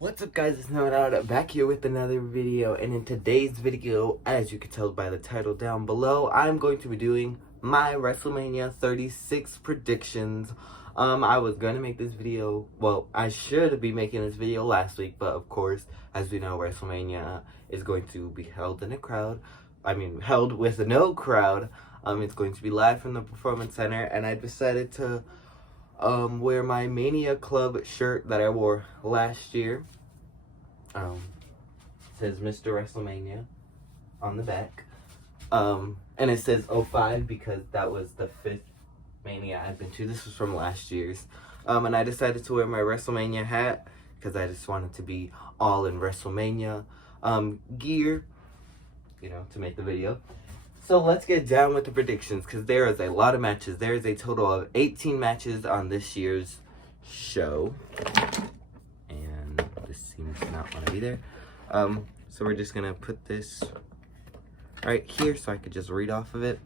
What's up guys, it's Out back here with another video, and in today's video, as you can tell by the title down below, I'm going to be doing my WrestleMania 36 predictions. I was going to make this video, well, I should be making this video last week, but of course, as we know, WrestleMania is going to be held in a crowd, held with no crowd. It's going to be live from the Performance Center, and I decided to wear my Mania Club shirt that I wore last year. It says Mr. WrestleMania on the back. And it says 05 because that was the 5th Mania I've been to. This was from last year's. And I decided to wear my WrestleMania hat because I just wanted to be all in WrestleMania gear, to make the video. So let's get down with the predictions, because there is a lot of matches. There is a total of 18 matches on this year's show. And this seems to not want to be there. So we're just going to put this right here so I could just read off of it.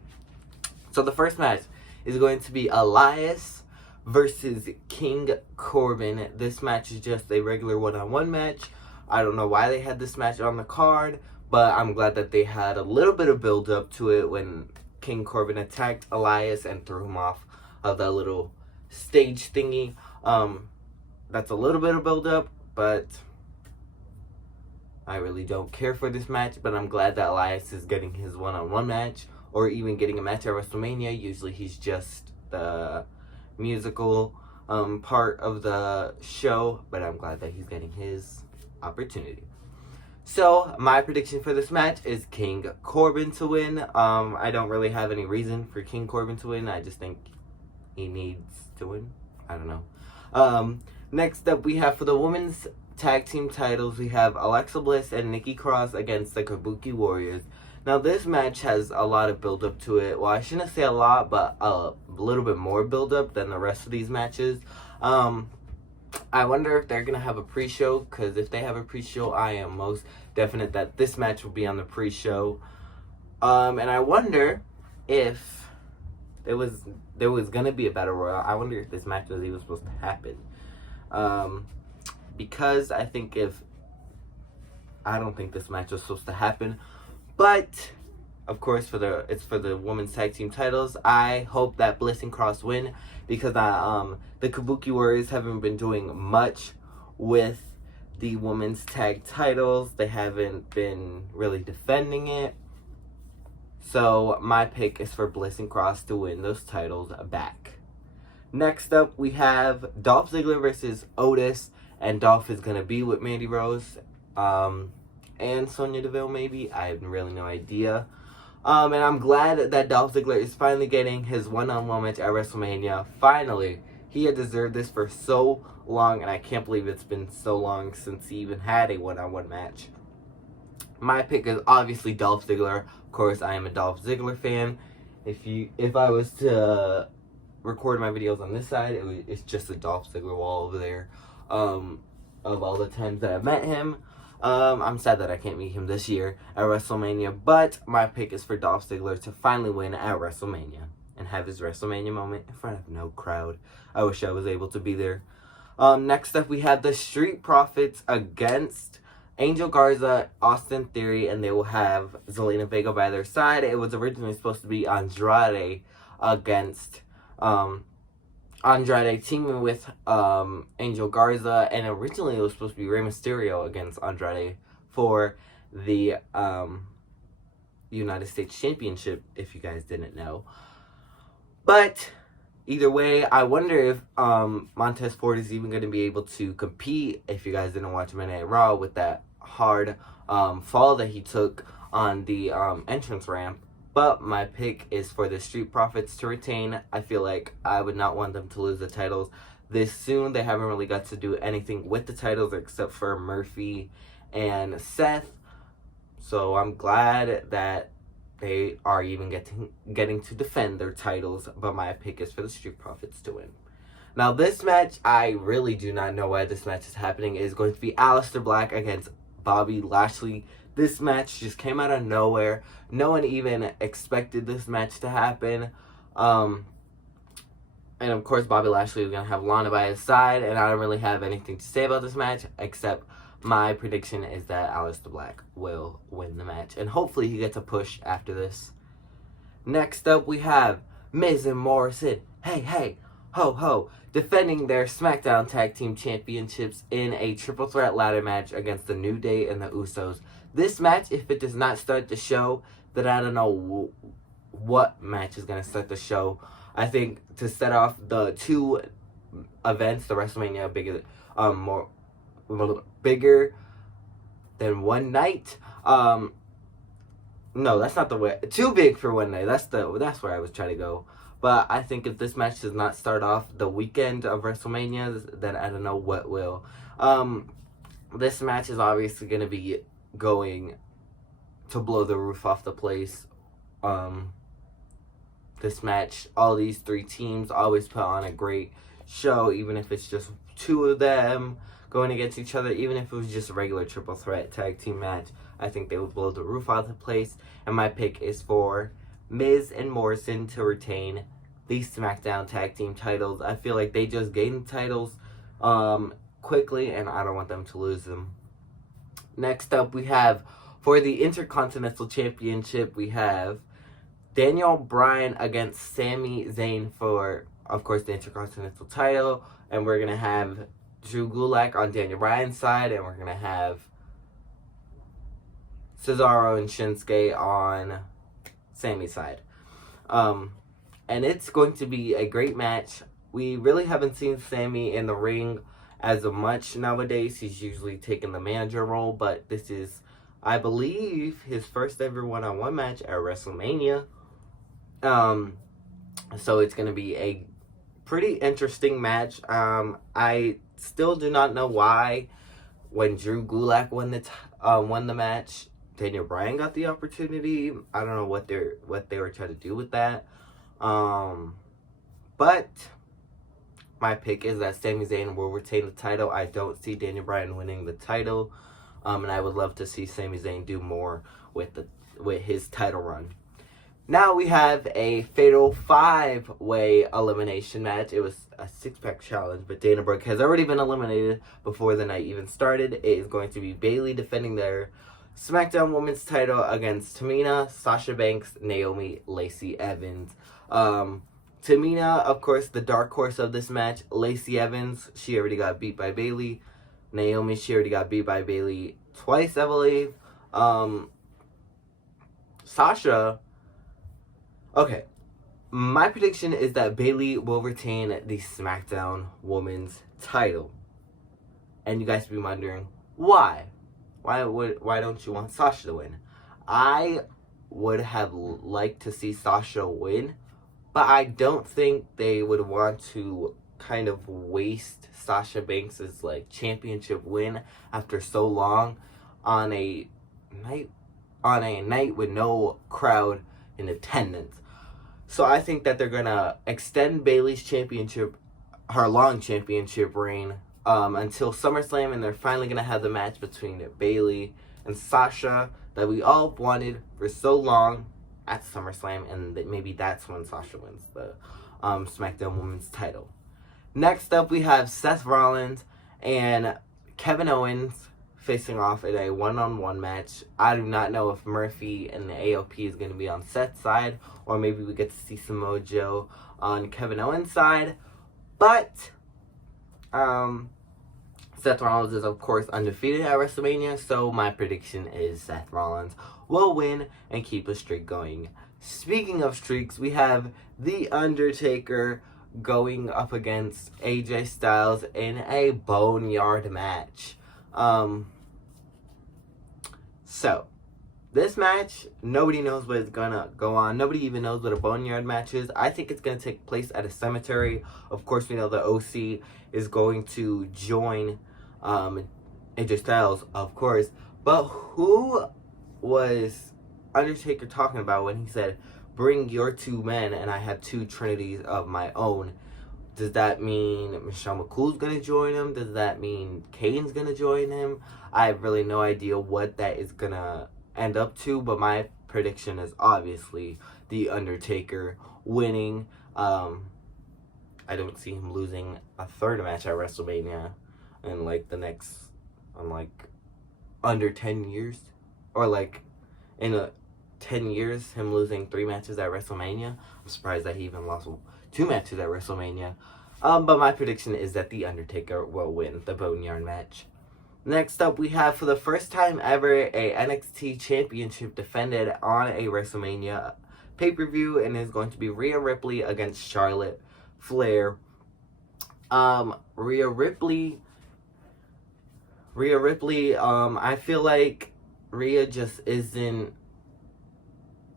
So the first match is going to be Elias versus King Corbin. This match is just a regular one-on-one match. I don't know why they had this match on the card, but I'm glad that they had a little bit of build-up to it when King Corbin attacked Elias and threw him off of that little stage thingy. That's a little bit of build-up, but I really don't care for this match. But I'm glad that Elias is getting his one-on-one match, or even getting a match at WrestleMania. Usually he's just the musical part of the show, but I'm glad that he's getting his opportunity. So, my prediction for this match is King Corbin to win. I don't really have any reason for King Corbin to win. I just think he needs to win. I don't know. Next up, we have for the women's tag team titles, we have Alexa Bliss and Nikki Cross against the Kabuki Warriors. Now, this match has a lot of build-up to it. Well, I shouldn't say a lot, but a little bit more build-up than the rest of these matches. I wonder if they're going to have a pre-show, because if they have a pre-show, I am most definite that this match will be on the pre-show. And I wonder if there was going to be a Battle Royal. I wonder if this match was even supposed to happen. Because I don't think this match was supposed to happen. But, of course, it's for the women's tag team titles. I hope that Bliss and Cross win, because the Kabuki Warriors haven't been doing much with the women's tag titles. They haven't been really defending it. So my pick is for Bliss and Cross to win those titles back. Next up, we have Dolph Ziggler versus Otis, and Dolph is going to be with Mandy Rose and Sonya Deville, maybe. I have really no idea. And I'm glad that Dolph Ziggler is finally getting his one-on-one match at WrestleMania. Finally. He had deserved this for so long, and I can't believe it's been so long since he even had a one-on-one match. My pick is obviously Dolph Ziggler. Of course, I am a Dolph Ziggler fan. If I was to record my videos on this side, it's just a Dolph Ziggler wall over there. Of all the times that I've met him. I'm sad that I can't meet him this year at WrestleMania, but my pick is for Dolph Ziggler to finally win at WrestleMania and have his WrestleMania moment in front of no crowd. I wish I was able to be there. Next up, we have the Street Profits against Angel Garza, Austin Theory, and they will have Zelina Vega by their side. It was originally supposed to be Andrade against Andrade teaming with Angel Garza, and originally it was supposed to be Rey Mysterio against Andrade for the United States Championship, if you guys didn't know. But either way, I wonder if Montez Ford is even going to be able to compete, if you guys didn't watch Monday Night Raw, with that hard fall that he took on the entrance ramp. But my pick is for the Street Profits to retain. I feel like I would not want them to lose the titles this soon. They haven't really got to do anything with the titles except for Murphy and Seth. So I'm glad that they are even getting to defend their titles. But my pick is for the Street Profits to win. Now this match, I really do not know why this match is happening. It is going to be Alistair Black against Bobby Lashley. This match just came out of nowhere. No one even expected this match to happen. And And of course, Bobby Lashley is going to have Lana by his side. And I don't really have anything to say about this match, except my prediction is that Alistair Black will win the match. And hopefully he gets a push after this. Next up, we have Miz and Morrison. Hey, hey, ho, ho. Defending their Smackdown Tag Team Championships in a triple threat ladder match against the New Day and the Usos. This match, if it does not start the show, then I don't know what match is going to start the show. I think to set off the two events, the WrestleMania bigger than one night. No, that's not the way. Too big for one night. That's where I was trying to go. But I think if this match does not start off the weekend of WrestleMania, then I don't know what will. This match is obviously going to be going to blow the roof off the place. This match, all these three teams always put on a great show, even if it's just two of them going against each other, even if it was just a regular triple threat tag team match. I think they would blow the roof off the place. And my pick is for Miz and Morrison to retain the SmackDown tag team titles. I feel like they just gained the titles quickly, and I don't want them to lose them. Next up, we have, for the Intercontinental Championship, we have Daniel Bryan against Sami Zayn for, of course, the Intercontinental title. And we're going to have Drew Gulak on Daniel Bryan's side, and we're going to have Cesaro and Shinsuke on Sami's side. And it's going to be a great match. We really haven't seen Sami in the ring as much nowadays. He's usually taking the manager role, but this is, I believe, his first ever one-on-one match at WrestleMania. So it's going to be a pretty interesting match. I still do not know why, when Drew Gulak won the match, Daniel Bryan got the opportunity. I don't know what they were trying to do with that. But my pick is that Sami Zayn will retain the title. I don't see Daniel Bryan winning the title. And I would love to see Sami Zayn do more with his title run. Now we have a fatal 5-way elimination match. It was a 6-pack challenge, but Dana Brooke has already been eliminated before the night even started. It is going to be Bayley defending their SmackDown Women's title against Tamina, Sasha Banks, Naomi, Lacey Evans. Tamina, of course, the dark horse of this match. Lacey Evans, she already got beat by Bayley. Naomi, she already got beat by Bayley twice, I believe. Sasha, okay. My prediction is that Bayley will retain the SmackDown Women's title. And you guys be wondering, why? Why don't you want Sasha to win? I would have liked to see Sasha win, but I don't think they would want to kind of waste Sasha Banks' championship win after so long on a night with no crowd in attendance. So I think that they're gonna extend Bayley's championship, her long championship reign, until SummerSlam, and they're finally gonna have the match between Bayley and Sasha that we all wanted for so long at SummerSlam, and maybe that's when Sasha wins the SmackDown Women's title. Next up, we have Seth Rollins and Kevin Owens facing off in a one-on-one match. I do not know if Murphy and the AOP is going to be on Seth's side, or maybe we get to see some mojo on Kevin Owens' side. But Seth Rollins is, of course, undefeated at WrestleMania, so my prediction is Seth Rollins will win and keep a streak going. Speaking of streaks, we have The Undertaker going up against AJ Styles in a boneyard match. So, this match, nobody knows what is gonna go on. Nobody even knows what a boneyard match is. I think it's gonna take place at a cemetery. Of course, we know the OC is going to join AJ Styles, of course. But who was Undertaker talking about when he said, "Bring your two men and I have two trinities of my own"? Does that mean Michelle McCool's going to join him? Does that mean Kane's going to join him? I have really no idea what that is going to end up to, but my prediction is obviously The Undertaker winning. I don't see him losing a third match at WrestleMania in like the next, under 10 years, or like in 10 years, him losing 3 matches at WrestleMania. I'm surprised that he even lost 2 matches at WrestleMania. But my prediction is that The Undertaker will win the Boneyard match. Next up, we have, for the first time ever, a NXT Championship defended on a WrestleMania pay-per-view, and is going to be Rhea Ripley against Charlotte Flair. Rhea Ripley, I feel like Rhea just isn't,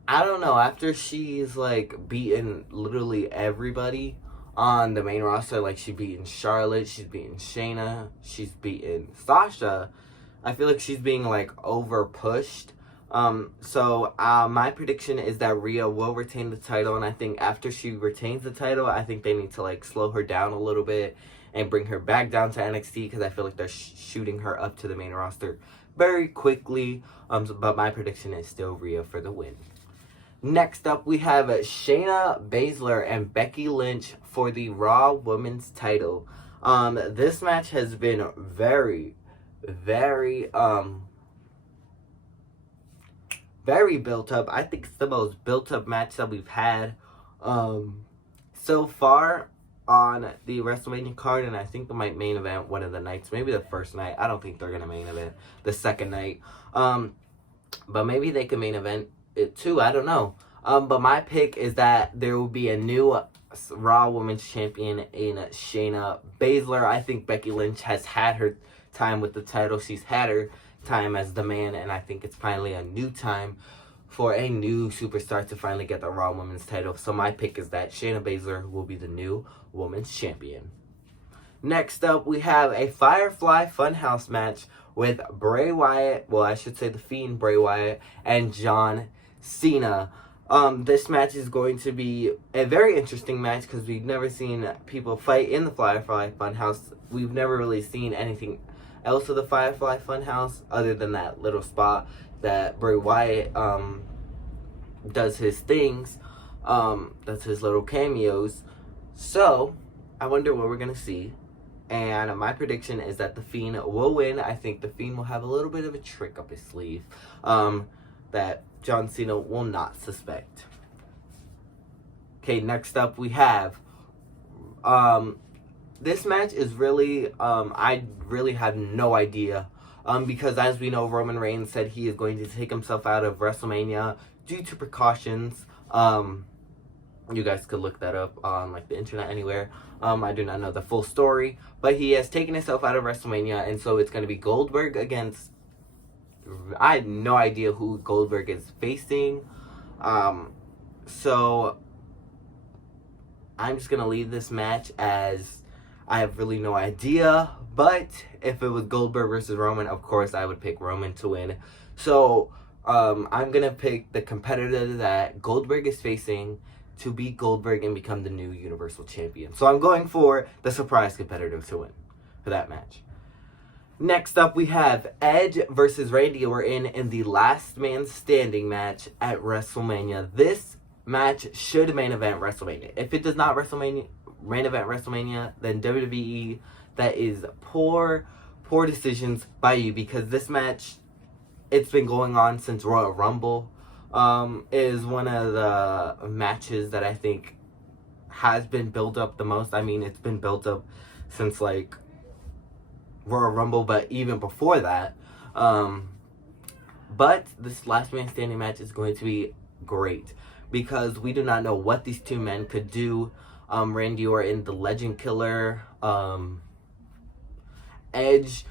I don't know, after she's, like, beaten literally everybody on the main roster, like, she's beaten Charlotte, she's beaten Shayna, she's beaten Sasha, I feel like she's being, like, over-pushed. So my prediction is that Rhea will retain the title, and I think after she retains the title, I think they need to, like, slow her down a little bit and bring her back down to NXT, because I feel like they're shooting her up to the main roster very quickly. But my prediction is still Rhea for the win. Next up, we have Shayna Baszler and Becky Lynch for the Raw Women's title. This match has been very, very built up. I think it's the most built up match that we've had so far on the WrestleMania card, and I think they might main event one of the nights, maybe the first night. I don't think they're gonna main event the second night, but maybe they can main event it too. I don't know. But my pick is that there will be a new Raw Women's Champion in Shayna Baszler. I think Becky Lynch has had her time with the title. She's had her time as the man, and I think it's finally a new time for a new superstar to finally get the Raw Women's title. So my pick is that Shayna Baszler will be the new Women's Champion. Next up, we have a Firefly Funhouse match with Bray Wyatt, well, I should say the Fiend Bray Wyatt, and John Cena. This match is going to be a very interesting match, because we've never seen people fight in the Firefly Funhouse. We've never really seen anything else of the Firefly Funhouse other than that little spot that Bray Wyatt does his things, does his little cameos. So I wonder what we're gonna see, and my prediction is that the Fiend will win. I think the Fiend will have a little bit of a trick up his sleeve that John Cena will not suspect. Okay, next up we have this match is really, I really have no idea. Because as we know, Roman Reigns said he is going to take himself out of WrestleMania due to precautions. You guys could look that up on, like, the internet anywhere. I do not know the full story. But he has taken himself out of WrestleMania, and so it's going to be Goldberg against, I had no idea who Goldberg is facing. So I'm just going to leave this match as I have really no idea, but if it was Goldberg versus Roman, of course I would pick Roman to win. So I'm going to pick the competitor that Goldberg is facing to beat Goldberg and become the new Universal Champion. So I'm going for the surprise competitor to win for that match. Next up, we have Edge versus Randy Orton in the Last Man Standing match at WrestleMania. This match should main event WrestleMania. If it does not main event WrestleMania, then WWE, that is poor decisions by you, because this match, it's been going on since Royal Rumble. Is one of the matches that I think has been built up the most. I mean, it's been built up since, like, Royal Rumble, but even before that. But this Last Man Standing match is going to be great, because we do not know what these two men could do. Randy Orton, the Legend Killer, Edge,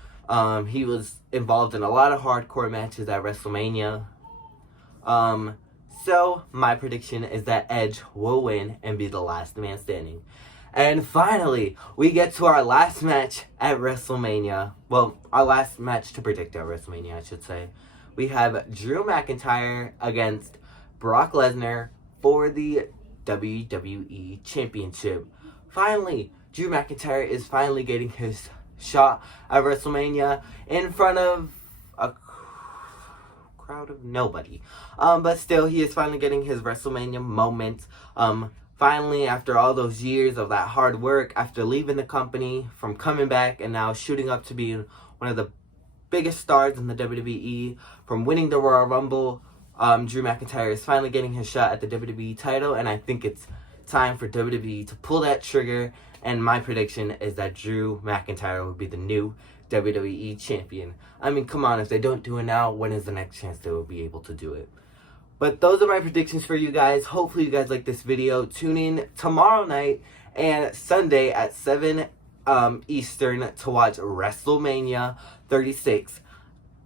he was involved in a lot of hardcore matches at WrestleMania. So my prediction is that Edge will win and be the last man standing. And finally, we get to our last match at WrestleMania. Well, our last match to predict at WrestleMania, I should say. We have Drew McIntyre against Brock Lesnar for the WWE Championship. Finally, Drew McIntyre is finally getting his shot at WrestleMania in front of a crowd of nobody. But still, he is finally getting his WrestleMania moment. Finally, after all those years of that hard work, after leaving the company, from coming back and now shooting up to being one of the biggest stars in the WWE, from winning the Royal Rumble, Drew McIntyre is finally getting his shot at the WWE title, and I think it's time for WWE to pull that trigger, and my prediction is that Drew McIntyre will be the new WWE champion. I mean, come on, if they don't do it now, when is the next chance they will be able to do it? But those are my predictions for you guys. Hopefully you guys like this video. Tune in tomorrow night and Sunday at 7 Eastern to watch WrestleMania 36.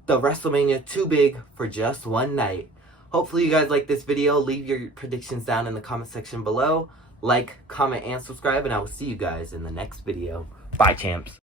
The WrestleMania too big for just one night. Hopefully you guys like this video. Leave your predictions down in the comment section below. Like, comment, and subscribe, and I will see you guys in the next video. Bye, champs.